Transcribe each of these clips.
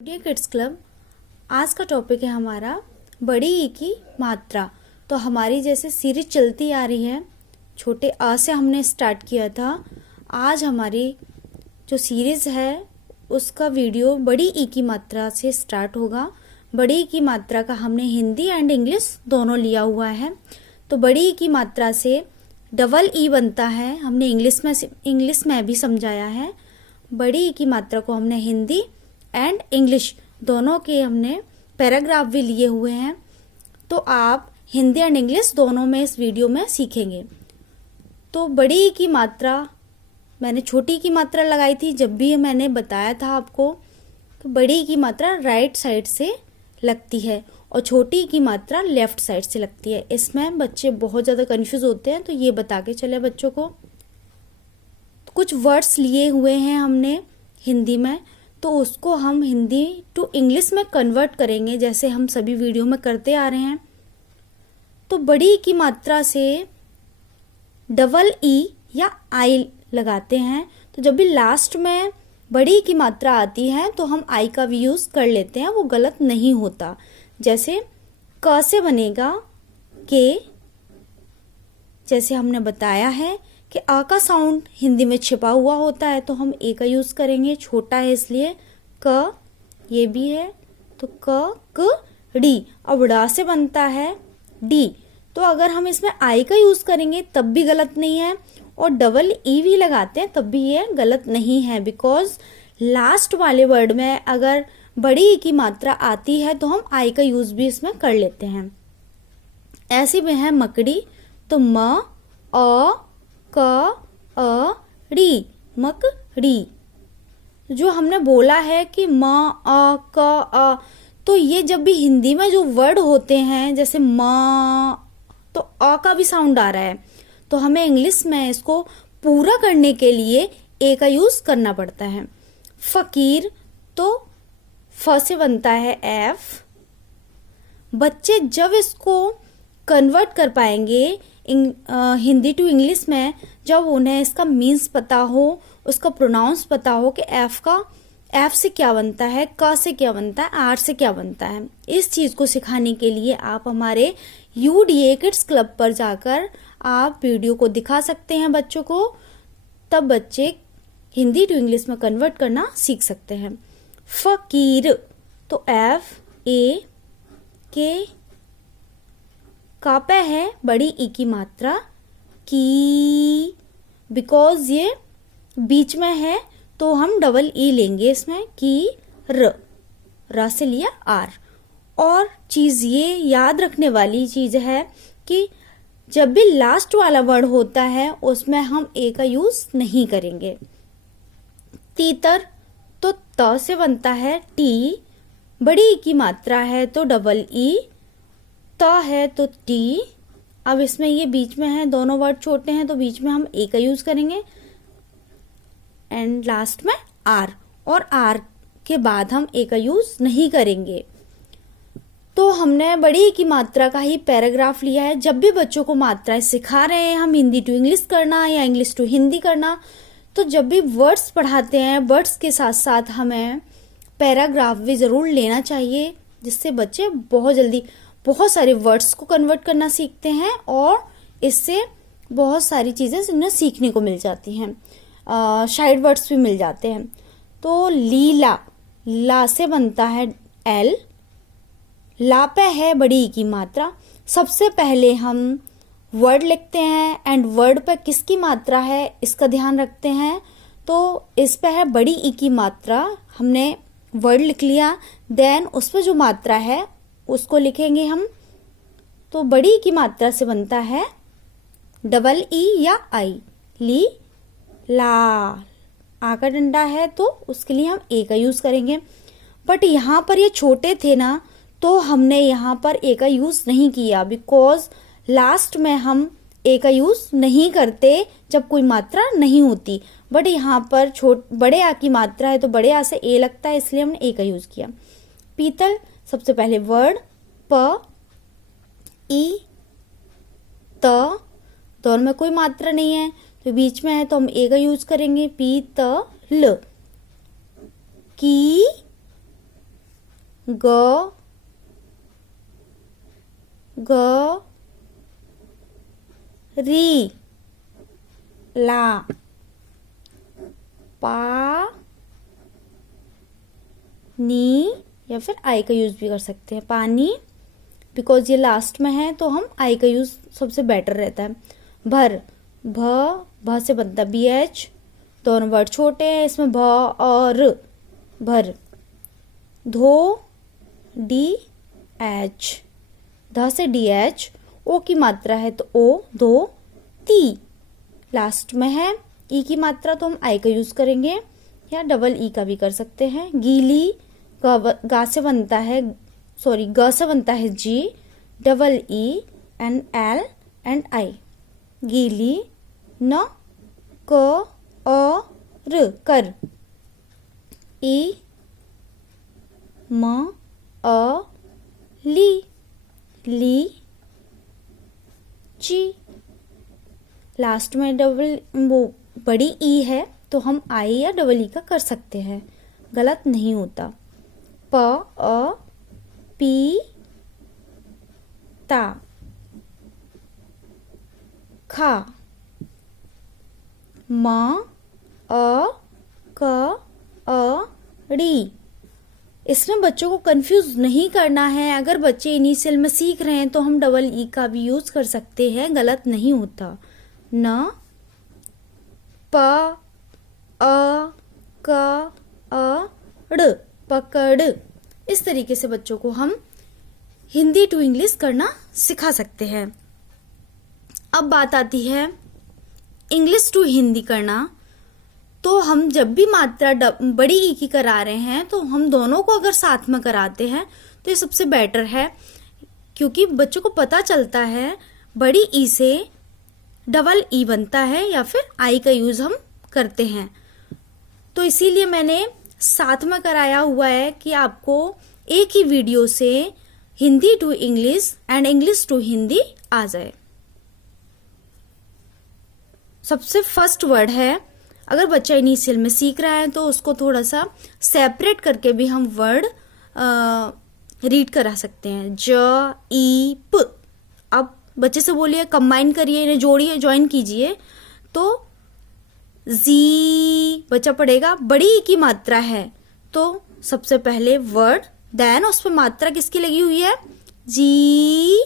Dear kids club. आज का topic है हमारा बड़ी ई की मात्रा। तो हमारी जैसे सीरीज चलती आ रही है, छोटे आ से हमने स्टार्ट किया था। आज हमारी जो सीरीज है उसका वीडियो बड़ी ई की मात्रा से स्टार्ट होगा। बड़ी ई की मात्रा का हमने हिंदी एंड इंग्लिश दोनों लिया हुआ है। तो बड़ी ई की मात्रा से डबल ई बनता है, हमने इंग्लिश में भी समझाया है। बड़ी ई की मात्रा को हमने हिंदी एंड इंग्लिश दोनों के हमने पैराग्राफ भी लिए हुए हैं। तो आप हिंदी एंड इंग्लिश दोनों में इस वीडियो में सीखेंगे। तो बड़ी ई की मात्रा मैंने छोटी की मात्रा लगाई थी जब भी मैंने बताया था आपको। तो बड़ी की मात्रा राइट साइड से लगती है और छोटी की मात्रा लेफ्ट साइड से लगती है। इसमें बच्चे बहुत ज़्यादा कंफ्यूज होते हैं, तो ये बता के चले बच्चों को। कुछ वर्ड्स लिए हुए हैं हमने हिंदी में, तो उसको हम हिंदी टू इंग्लिश में कन्वर्ट करेंगे, जैसे हम सभी वीडियो में करते आ रहे हैं। तो बड़ी की मात्रा से डबल ई या आई लगाते हैं। तो जब भी लास्ट में बड़ी की मात्रा आती है तो हम आई का भी यूज़ कर लेते हैं, वो गलत नहीं होता। जैसे क से बनेगा के, जैसे हमने बताया है कि आ का साउंड हिंदी में छिपा हुआ होता है, तो हम ए का यूज़ करेंगे, छोटा है इसलिए। क ये भी है तो क डी। अब डा से बनता है डी, तो अगर हम इसमें आई का यूज़ करेंगे तब भी गलत नहीं है, और डबल ई भी लगाते हैं तब भी ये गलत नहीं है। बिकॉज लास्ट वाले वर्ड में अगर बड़ी ई की मात्रा आती है तो हम आई का यूज़ भी इसमें कर लेते हैं। ऐसे में है मकड़ी, तो म अ क अ ड़ी, मकड़ी। जो हमने बोला है कि म अ क अ, तो ये जब भी हिंदी में जो वर्ड होते हैं, जैसे म, तो अ का भी साउंड आ रहा है, तो हमें इंग्लिश में इसको पूरा करने के लिए ए का यूज करना पड़ता है। फकीर, तो फ से बनता है एफ। बच्चे जब इसको कन्वर्ट कर पाएंगे हिंदी टू इंग्लिश में, जब उन्हें इसका मीन्स पता हो, उसका प्रोनाउंस पता हो कि एफ से क्या बनता है, क से क्या बनता है, आर से क्या बनता है। इस चीज़ को सिखाने के लिए आप हमारे यूडीए किड्स क्लब पर जाकर आप वीडियो को दिखा सकते हैं बच्चों को, तब बच्चे हिंदी टू इंग्लिश में कन्वर्ट करना सीख सकते हैं। फकीर, तो एफ ए के, का पे है बड़ी ई की मात्रा की, बिकॉज ये बीच में है तो हम डबल ई लेंगे इसमें, की र से लिया आर। और चीज़ ये याद रखने वाली चीज़ है कि जब भी लास्ट वाला वर्ड होता है उसमें हम ए का यूज़ नहीं करेंगे। तीतर, तो त से बनता है टी, बड़ी ई की मात्रा है तो डबल ई, त है तो टी। अब इसमें ये बीच में है, दोनों वर्ड छोटे हैं तो बीच में हम ए का यूज़ करेंगे, एंड लास्ट में आर, और आर के बाद हम ए का यूज़ नहीं करेंगे। तो हमने बड़ी ई की मात्रा का ही पैराग्राफ लिया है। जब भी बच्चों को मात्राएं सिखा रहे हैं, हम हिंदी टू इंग्लिश करना या इंग्लिश टू हिंदी करना, तो जब भी वर्ड्स पढ़ाते हैं, वर्ड्स के साथ साथ हमें पैराग्राफ भी ज़रूर लेना चाहिए, जिससे बच्चे बहुत जल्दी बहुत सारे वर्ड्स को कन्वर्ट करना सीखते हैं और इससे बहुत सारी चीज़ें उन्हें सीखने को मिल जाती हैं, साइड वर्ड्स भी मिल जाते हैं। तो लीला, ला से बनता है एल, ला पे है बड़ी ई की मात्रा। सबसे पहले हम वर्ड लिखते हैं एंड वर्ड पे किसकी मात्रा है इसका ध्यान रखते हैं। तो इस पे है बड़ी ई की मात्रा, हमने वर्ड लिख लिया, देन उस पर जो मात्रा है उसको लिखेंगे हम। तो बड़ी की मात्रा से बनता है डबल ई या आई, ली ला। आ का डंडा है तो उसके लिए हम ए का यूज़ करेंगे, बट यहाँ पर ये छोटे थे ना, तो हमने यहाँ पर ए का यूज़ नहीं किया, बिकॉज लास्ट में हम ए का यूज़ नहीं करते जब कोई मात्रा नहीं होती। बट यहाँ पर बड़े आ की मात्रा है तो बड़े आ से ए लगता है, इसलिए हमने ए का यूज़ किया। पीतल, सबसे पहले वर्ड प ई त, दोनों में कोई मात्रा नहीं है तो बीच में है तो हम ए का यूज़ करेंगे। पी त ल, की ग ग री ला पा नी, या फिर आई का यूज भी कर सकते हैं, पानी, बिकॉज ये लास्ट में है तो हम आई का यूज सबसे बेटर रहता है। भर, भ से बनता बी एच, दोनों वर्ड छोटे हैं, इसमें भ और भर। धो, डी एच, ध से डी एच, ओ की मात्रा है तो ओ, धो ती। लास्ट में है ई की मात्रा तो हम आई का यूज करेंगे, या डबल ई का भी कर सकते हैं। गीली, गा से बनता है, सॉरी ग से बनता है G, double E and L and I. गीली, न क अ र, कर। ई म अ ली ची। लास्ट में डबल वो बड़ी ई है तो हम आई या डबल ई का कर सकते हैं, गलत नहीं होता। प अ पी ता, खा। म अ क अ ड़ी। इसमें बच्चों को कंफ्यूज नहीं करना है, अगर बच्चे इनिशियल में सीख रहे हैं तो हम डबल ई का भी यूज कर सकते हैं, गलत नहीं होता। न प अ क अ ड़, पकड़। इस तरीके से बच्चों को हम हिंदी टू इंग्लिश करना सिखा सकते हैं। अब बात आती है इंग्लिश टू हिंदी करना, तो हम जब भी मात्रा बड़ी ई की करा रहे हैं तो हम दोनों को अगर साथ में कराते हैं तो ये सबसे बेटर है, क्योंकि बच्चों को पता चलता है बड़ी ई से डबल ई बनता है या फिर आई का यूज हम करते हैं। तो इसीलिए मैंने साथ में कराया हुआ है कि आपको एक ही वीडियो से Hindi to English and English to Hindi आ जाए। सबसे फर्स्ट वर्ड है, अगर बच्चा इनिशियल में सीख रहा है तो उसको थोड़ा सा सेपरेट करके भी हम वर्ड रीड करा सकते हैं। ज ई प। अब बच्चे से बोलिए कंबाइन करिए, इन्हें जोड़िए, ज्वाइन कीजिए, तो जी बच्चा पढ़ेगा। बड़ी ई की मात्रा है तो सबसे पहले वर्ड, देन उस पर मात्रा किसकी लगी हुई है, जी,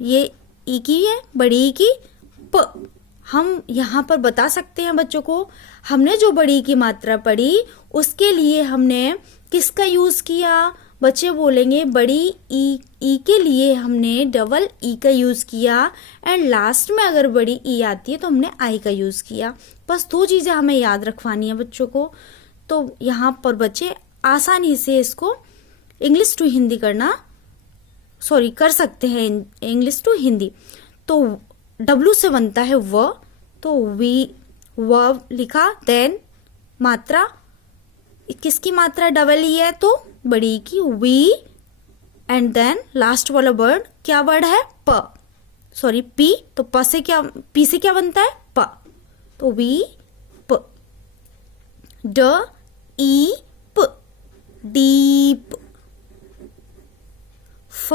ये ई की है, बड़ी ई की। प हम यहाँ पर बता सकते हैं बच्चों को, हमने जो बड़ी की मात्रा पढ़ी उसके लिए हमने किसका यूज किया। बच्चे बोलेंगे बड़ी ई के लिए हमने डबल ई का यूज किया, एंड लास्ट में अगर बड़ी ई आती है तो हमने आई का यूज किया। बस दो चीजें हमें याद रखवानी है बच्चों को, तो यहाँ पर बच्चे आसानी से इसको इंग्लिश टू हिंदी कर सकते हैं, इंग्लिश टू हिंदी। तो W से बनता है व, तो व लिखा, देन मात्रा किसकी मात्रा, डबल ई है तो बड़ी की, वी, एंड देन लास्ट वाला वर्ड क्या वर्ड है, प, सॉरी पी। तो प से क्या, पी से क्या बनता है, प, तो वी प। ड ई प, डीप। फ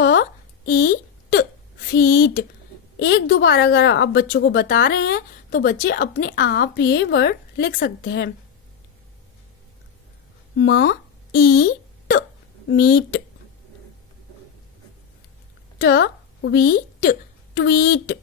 ई ट, फीट। एक दो बार अगर आप बच्चों को बता रहे हैं तो बच्चे अपने आप ये वर्ड लिख सकते हैं। म ई ट, मीट। ट वीट, ट्वीट।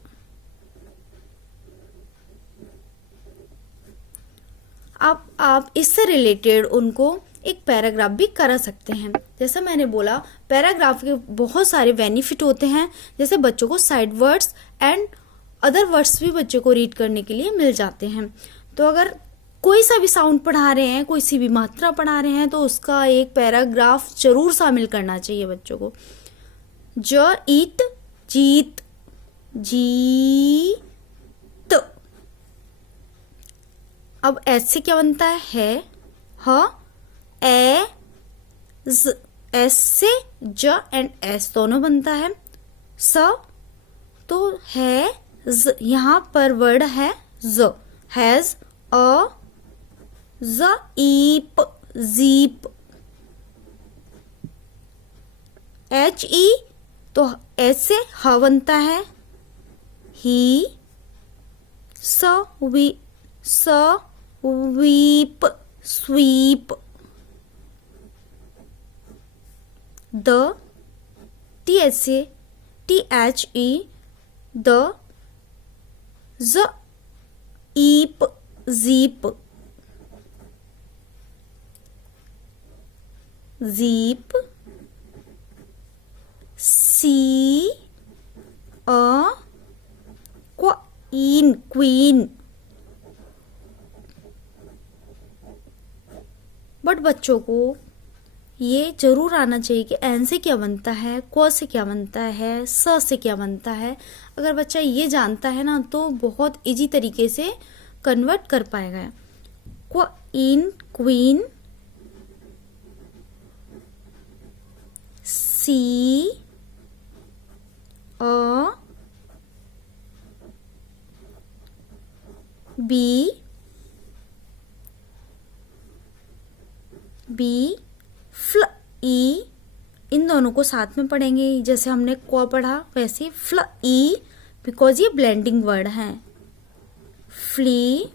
अब आप इससे रिलेटेड उनको एक पैराग्राफ भी करा सकते हैं। जैसा मैंने बोला, पैराग्राफ के बहुत सारे बेनिफिट होते हैं, जैसे बच्चों को side words and other words भी बच्चों को रीड करने के लिए मिल जाते हैं। तो अगर कोई सा भी साउंड पढ़ा रहे हैं, कोई सी भी मात्रा पढ़ा रहे हैं, तो उसका एक पैराग्राफ जरूर शामिल करना चाहिए बच्चों को। ज ईट, जीत, जीत। अब ऐसे क्या बनता है, ह, ए, ज, एस से ज एंड एस दोनों बनता है। स तो है ज, यहाँ पर वर्ड है ज, हैज, अ, ज, ईप, जीप। एच ई, तो एच से ह बनता है, ही, weep, sweep. The, T H से टी एच ई, द, ज, eep, jeep, jeep. C, queen, queen. But बच्चों को ये जरूर आना चाहिए कि एन से क्या बनता है, क्व से क्या बनता है, स से क्या बनता है। अगर बच्चा ये जानता है ना तो बहुत इजी तरीके से कन्वर्ट कर पाएगा। Queen, queen. C, B, B, फ्ल, ई। इन दोनों को साथ में पढ़ेंगे, जैसे हमने क्व पढ़ा वैसे फ्ल ई, बिकॉज ये ब्लेंडिंग वर्ड हैं। फ्ली,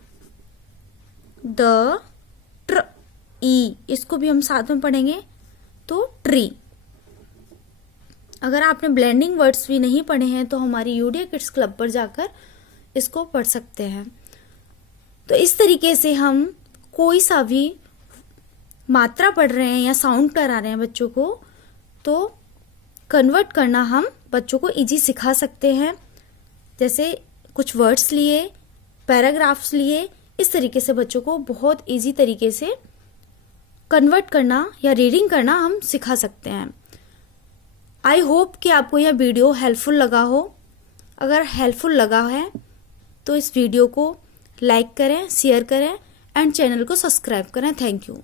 द, ट्र, ई, इसको भी हम साथ में पढ़ेंगे तो ट्री। अगर आपने ब्लेंडिंग वर्ड्स भी नहीं पढ़े हैं तो हमारी यूडिया किड्स क्लब पर जाकर इसको पढ़ सकते हैं। तो इस तरीके से हम कोई सा भी मात्रा पढ़ रहे हैं या साउंड करा रहे हैं बच्चों को, तो कन्वर्ट करना हम बच्चों को इजी सिखा सकते हैं। जैसे कुछ वर्ड्स लिए, पैराग्राफ्स लिए, इस तरीके से बच्चों को बहुत इजी तरीके से कन्वर्ट करना या रीडिंग करना हम सिखा सकते हैं। आई होप कि आपको यह वीडियो हेल्पफुल लगा हो। अगर हेल्पफुल लगा है तो इस वीडियो को लाइक करें, शेयर करें एंड चैनल को सब्सक्राइब करें। Thank you.